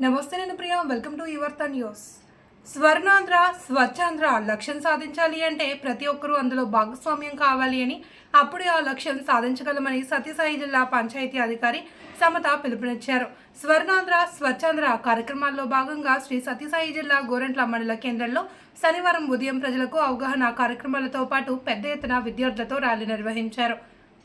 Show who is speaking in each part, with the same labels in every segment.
Speaker 1: నమస్తే నేను Priya welcome to యువర్త న్యూస్ స్వర్ణాంధ్ర స్వచ్ఛాంధ్ర లక్ష్యం సాధించాలి అంటే ప్రతి ఒక్కరూ అందులో భాగస్వామ్యం కావాలి అని అప్పుడే ఆ లక్ష్యం సాధించగలమని సత్యసాయి జిల్లా పంచాయతీ అధికారి సమత పిలుపునిచ్చారు. స్వర్ణాంధ్ర స్వచ్ఛాంధ్ర కార్యక్రమాల్లో భాగంగా శ్రీ సత్యసాయి జిల్లా గోరంట్ల మండల కేంద్రంలో శనివారం ఉదయం ప్రజలకు అవగాహన కార్యక్రమాలతో పాటు పెద్ద ఎత్తున విద్యార్థులతో ర్యాలీ నిర్వహించారు.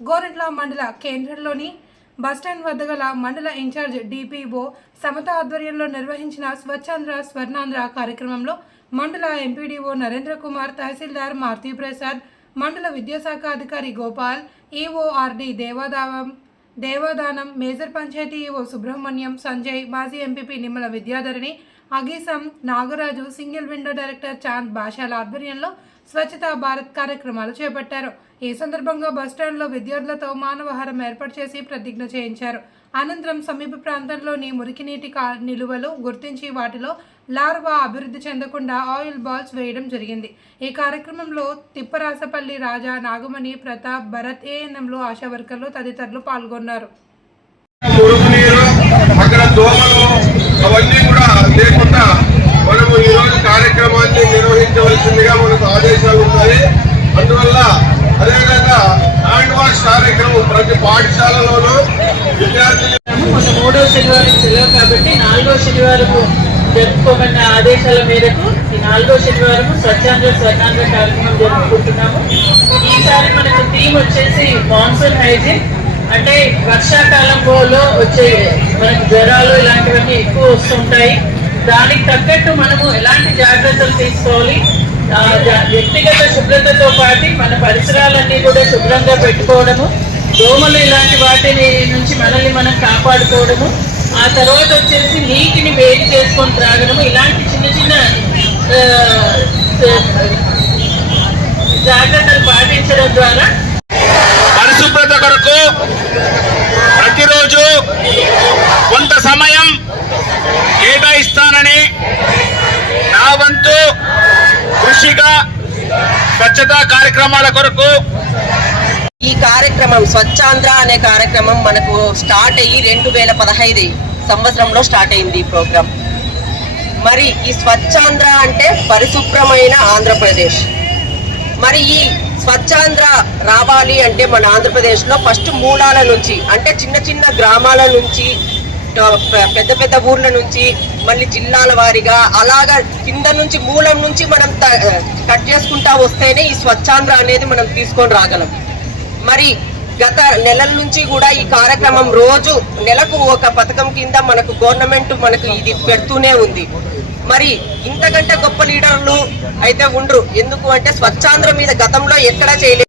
Speaker 1: గోరంట్ల మండల కేంద్రంలోని బస్టాండ్ వద్ద గల మండల ఇన్ఛార్జ్ డిపిఓ సమత ఆధ్వర్యంలో నిర్వహించిన స్వచ్ఛాంధ్ర స్వర్ణాంధ్ర కార్యక్రమంలో మండల ఎంపీడీఓ నరేంద్ర కుమార్ తహసీల్దార్ మారుతి ప్రసాద్ మండల విద్యాశాఖ అధికారి గోపాల్ ఈఓఆర్డి దేవాదావం దేవాదానం మేజర్ పంచాయతీ ఈఓ సుబ్రహ్మణ్యం సంజయ్ మాజీ MPP Nimmala Vidyadharini అగీసం Nagaraju single window director Chand బాషాల ఆధ్వర్యంలో స్వచ్ఛతా భారత్ కార్యక్రమాలు చేపట్టారు. ఈ సందర్భంగా బస్టాండ్లో విద్యార్థులతో మానవహారం ఏర్పాటు చేసి ప్రతిజ్ఞ చేయించారు. అనంతరం సమీప ప్రాంతంలోని మురికినీటి కా నిలువలు గుర్తించి వాటిలో లార్వా అభివృద్ధి చెందకుండా ఆయిల్ బాల్స్ వేయడం జరిగింది. ఈ కార్యక్రమంలో తిప్పరాసపల్లి రాజా నాగమణి ప్రతాప్ భరత్ ఏఎన్ఎంలు ఆశా వర్కర్లు తదితరులు పాల్గొన్నారు.
Speaker 2: అక్కడ దోమలు అవన్నీ కూడా లేకుండా మనము ఈ రోజు కార్యక్రమాన్ని నిర్వహించవలసిందిగా మనకు ఆదేశాలు ఉన్నాయి అందువల్ల అదేవిధంగా హ్యాండ్ వాష్ కార్యక్రమం ప్రతి పాఠశాలలోనూ విద్యార్థులు
Speaker 3: మొన్న మూడో శనివారం సెలవు కాబట్టి నాలుగో శనివారం జరుపుకోమన్న ఆదేశాల మేరకు ఈ నాలుగో శనివారం స్వచ్ఛాంధ్ర స్వర్ణాంధ్ర కార్యక్రమం జరుపుకుంటున్నాము. ఈసారి మనకు థీమ్ వచ్చేసి మాన్సూన్ హైజీన్. అంటే వర్షాకాలంలో వచ్చే మనకు జ్వరాలు ఇలాంటివన్నీ ఎక్కువ వస్తుంటాయి దానికి తగ్గట్టు మనము ఎలాంటి జాగ్రత్తలు తీసుకోవాలి? వ్యక్తిగత శుభ్రతతో పాటు మన పరిసరాలన్నీ కూడా శుభ్రంగా పెట్టుకోవడము. దోమలు ఇలాంటి వాటిని నుంచి మనల్ని మనం కాపాడుకోవడము ఆ తర్వాత వచ్చేసి నీటిని వేడి చేసుకొని త్రాగడము ఇలాంటి చిన్న చిన్న జాగ్రత్తలు పాటించడం ద్వారా
Speaker 4: పరిశుభ్రత కొరకు ప్రతిరోజు కొంత సమయం కేటాయిస్తానని నా వంతు కృషిగా స్వచ్ఛతా కార్యక్రమాల కొరకు
Speaker 5: ఈ కార్యక్రమం స్వచ్ఛాంధ్ర అనే కార్యక్రమం మనకు స్టార్ట్ అయ్యి రెండు వేల పదహైదు సంవత్సరంలో స్టార్ట్ అయింది ఈ ప్రోగ్రాం. మరి ఈ స్వచ్ఛాంధ్ర అంటే పరిశుభ్రమైన ఆంధ్రప్రదేశ్. మరి ఈ స్వచ్ఛాంధ్ర రావాలి అంటే మన ఆంధ్రప్రదేశ్లో ఫస్ట్ మూలాల నుంచి అంటే చిన్న చిన్న గ్రామాల నుంచి పెద్ద పెద్ద ఊర్ల నుంచి మళ్ళీ జిల్లాల వారీగా అలాగా కింద నుంచి మూలం నుంచి మనం త- కట్ చేసుకుంటా వస్తేనే ఈ స్వచ్ఛాంధ్ర అనేది మనం తీసుకొని రాగలం. మరి గత నెలల నుంచి కూడా ఈ కార్యక్రమం రోజు నెలకు ఒక పథకం కింద మనకు గవర్నమెంట్ మనకు ఇది పెడుతూనే ఉంది. మరి ఇంతకంటే గొప్ప లీడర్లు అయితే ఉండరు. ఎందుకు అంటే స్వచ్ఛాంధ్ర మీద గతంలో ఎక్కడా చేయలేదు